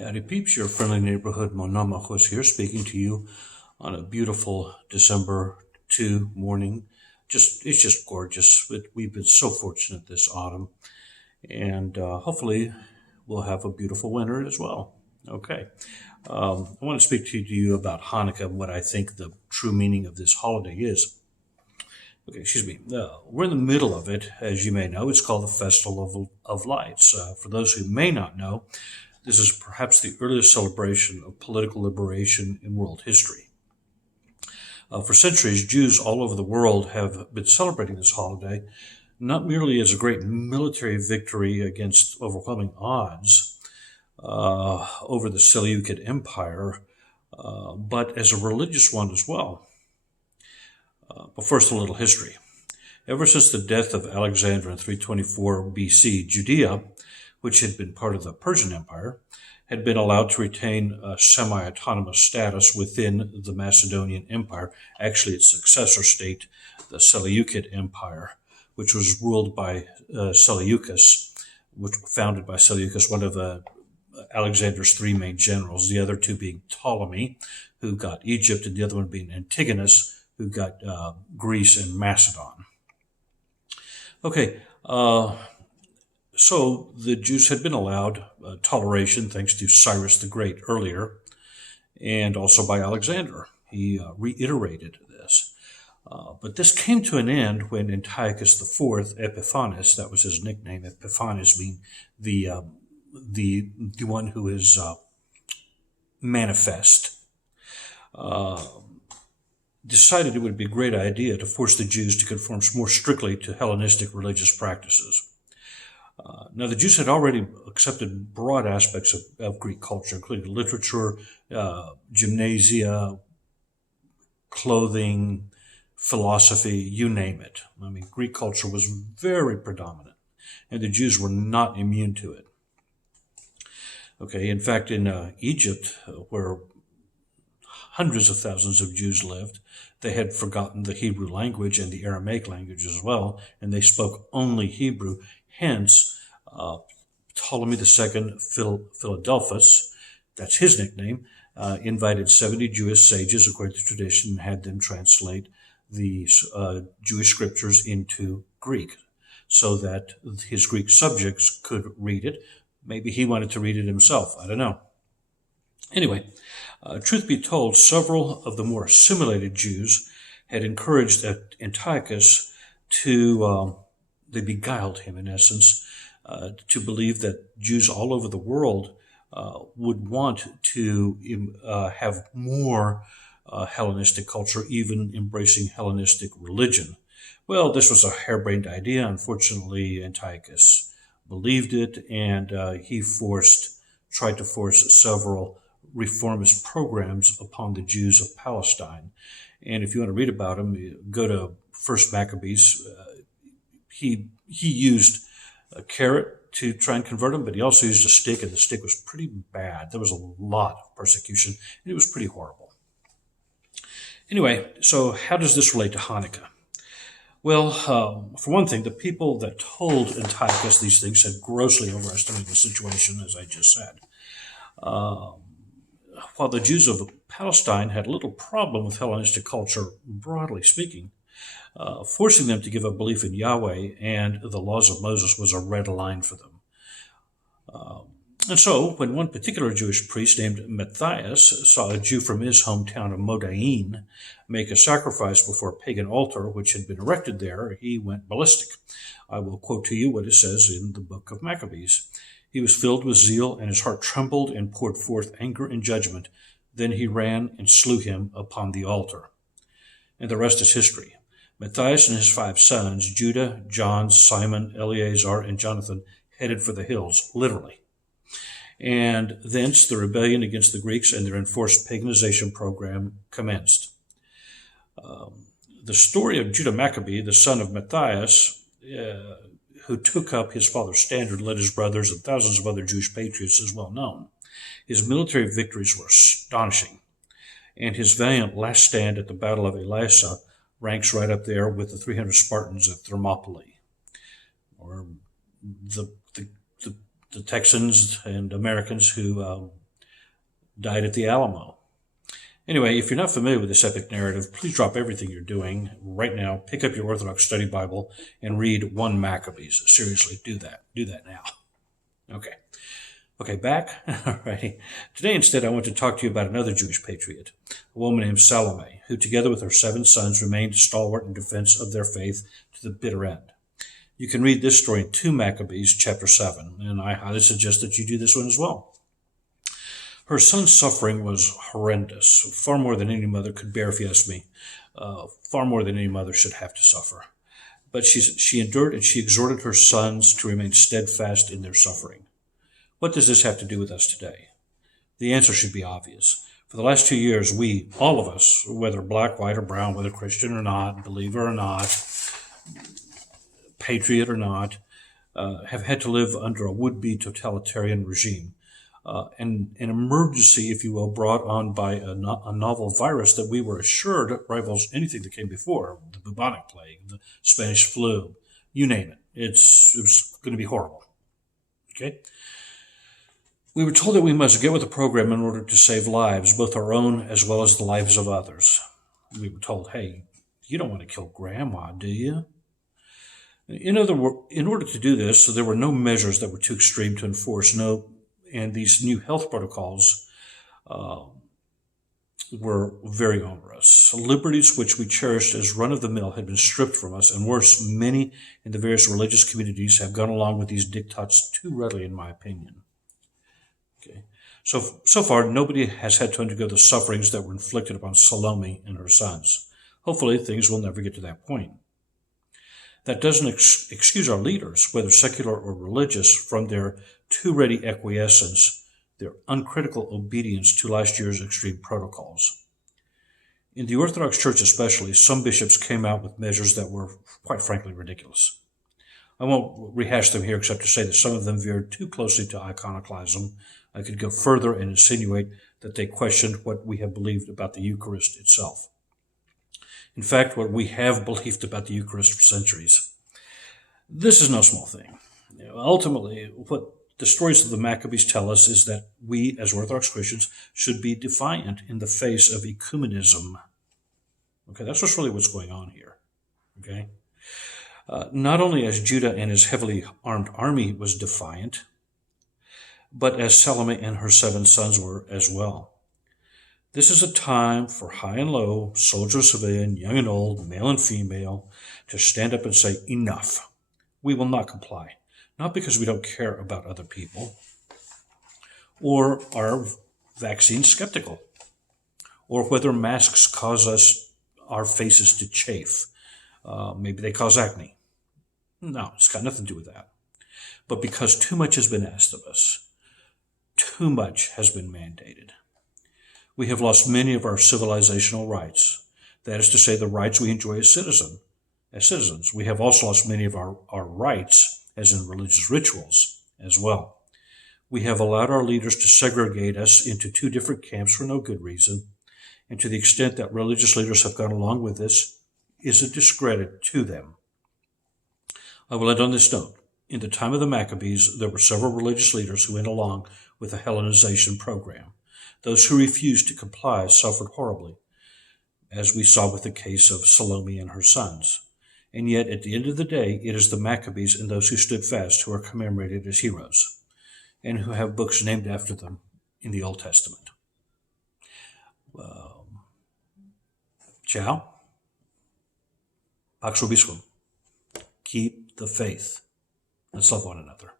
Howdy peeps, your friendly neighborhood Monamachos here, speaking to you on a beautiful December 2 morning. It's just gorgeous. We've been so fortunate this autumn, and hopefully we'll have a beautiful winter as well. Okay. I want to speak to you about Hanukkah and what I think the true meaning of this holiday is. Okay, excuse me. We're in the middle of it, as you may know. It's called the Festival of Lights. For those who may not know, this is perhaps the earliest celebration of political liberation in world history. For centuries, Jews all over the world have been celebrating this holiday not merely as a great military victory against overwhelming odds over the Seleucid Empire, but as a religious one as well. But first, a little history. Ever since the death of Alexander in 324 BC, Judea, which had been part of the Persian Empire, had been allowed to retain a semi-autonomous status within the Macedonian Empire, actually its successor state, the Seleucid Empire, which was ruled by Seleucus, founded by Seleucus, one of Alexander's three main generals, the other two being Ptolemy, who got Egypt, and the other one being Antigonus, who got Greece and Macedon. Okay, so the Jews had been allowed toleration thanks to Cyrus the Great earlier, and also by Alexander. He reiterated this. But this came to an end when Antiochus IV Epiphanes, that was his nickname, Epiphanes being the one who is manifest, decided it would be a great idea to force the Jews to conform more strictly to Hellenistic religious practices. Now, the Jews had already accepted broad aspects of Greek culture, including literature, gymnasia, clothing, philosophy, you name it. I mean, Greek culture was very predominant, and the Jews were not immune to it. Okay, in fact, in Egypt, where hundreds of thousands of Jews lived, they had forgotten the Hebrew language and the Aramaic language as well, and they spoke only Hebrew. Hence, Ptolemy II Philadelphus, that's his nickname, invited 70 Jewish sages, according to tradition, and had them translate the Jewish scriptures into Greek so that his Greek subjects could read it. Maybe he wanted to read it himself. I don't know. Anyway, truth be told, several of the more assimilated Jews had encouraged Antiochus to, they beguiled him in essence, to believe that Jews all over the world would want to have more Hellenistic culture, even embracing Hellenistic religion. Well, this was a harebrained idea. Unfortunately, Antiochus believed it, and he tried to force several reformist programs upon the Jews of Palestine. And if you want to read about him, go to First Maccabees. He used a carrot to try and convert them, but he also used a stick, and the stick was pretty bad. There was a lot of persecution, and it was pretty horrible. Anyway, so how does this relate to Hanukkah? Well, for one thing, the people that told Antiochus these things had grossly overestimated the situation, as I just said. While the Jews of Palestine had little problem with Hellenistic culture, broadly speaking, forcing them to give up belief in Yahweh and the laws of Moses was a red line for them. And so, when one particular Jewish priest named Matthias saw a Jew from his hometown of Modain make a sacrifice before a pagan altar which had been erected there, he went ballistic. I will quote to you what it says in the book of Maccabees. He was filled with zeal, and his heart trembled and poured forth anger and judgment. Then he ran and slew him upon the altar. And the rest is history. Matthias and his 5 sons, Judah, John, Simon, Eleazar, and Jonathan, headed for the hills, literally. And thence the rebellion against the Greeks and their enforced paganization program commenced. The story of Judah Maccabee, the son of Matthias, who took up his father's standard, led his brothers and thousands of other Jewish patriots, is well known. His military victories were astonishing, and his valiant last stand at the Battle of Elasa ranks right up there with the 300 Spartans at Thermopylae, or the Texans and Americans who died at the Alamo. Anyway, if you're not familiar with this epic narrative, please drop everything you're doing right now, pick up your Orthodox Study Bible, and read 1 Maccabees. Seriously, do that. Do that now. Okay, back. All righty. Today, instead, I want to talk to you about another Jewish patriot, a woman named Salome, who, together with her 7 sons, remained stalwart in defense of their faith to the bitter end. You can read this story in 2 Maccabees, chapter 7, and I highly suggest that you do this one as well. Her son's suffering was horrendous, far more than any mother could bear, if you ask me, far more than any mother should have to suffer. But she endured, and she exhorted her sons to remain steadfast in their suffering. What does this have to do with us today? The answer should be obvious. For the last 2 years, we, all of us, whether black, white, or brown, whether Christian or not, believer or not, patriot or not, have had to live under a would-be totalitarian regime. And an emergency, if you will, brought on by a novel virus that we were assured rivals anything that came before, the bubonic plague, the Spanish flu, you name it. It was going to be horrible. Okay? We were told that we must get with the program in order to save lives, both our own as well as the lives of others. We were told, hey, you don't want to kill grandma, do you? In order to do this, there were no measures that were too extreme to enforce, and these new health protocols were very onerous. Liberties which we cherished as run-of-the-mill had been stripped from us, and worse, many in the various religious communities have gone along with these diktats too readily, in my opinion. Okay. So far, nobody has had to undergo the sufferings that were inflicted upon Salome and her sons. Hopefully, things will never get to that point. That doesn't excuse our leaders, whether secular or religious, from their too ready acquiescence, their uncritical obedience to last year's extreme protocols. In the Orthodox Church especially, some bishops came out with measures that were, quite frankly, ridiculous. I won't rehash them here except to say that some of them veered too closely to iconoclasm. I could go further and insinuate that they questioned what we have believed about the Eucharist itself. In fact, what we have believed about the Eucharist for centuries. This is no small thing. Ultimately, what the stories of the Maccabees tell us is that we, as Orthodox Christians, should be defiant in the face of ecumenism. Okay, that's what's going on here. Okay, not only as Judah and his heavily armed army was defiant, but as Salome and her 7 sons were as well. This is a time for high and low, soldier, civilian, young and old, male and female, to stand up and say, enough. We will not comply. Not because we don't care about other people, or are vaccine skeptical, or whether masks cause our faces to chafe. Maybe they cause acne. No, it's got nothing to do with that. But because too much has been asked of us, too much has been mandated. We have lost many of our civilizational rights. That is to say, the rights we enjoy as citizens. We have also lost many of our rights, as in religious rituals, as well. We have allowed our leaders to segregate us into 2 different camps for no good reason, and to the extent that religious leaders have gone along with this, is a discredit to them. I will end on this note. In the time of the Maccabees, there were several religious leaders who went along with the Hellenization program. Those who refused to comply suffered horribly, as we saw with the case of Salome and her sons. And yet, at the end of the day, it is the Maccabees and those who stood fast who are commemorated as heroes, and who have books named after them in the Old Testament. Ciao. Pax vobiscum. Keep the faith. Let's love one another.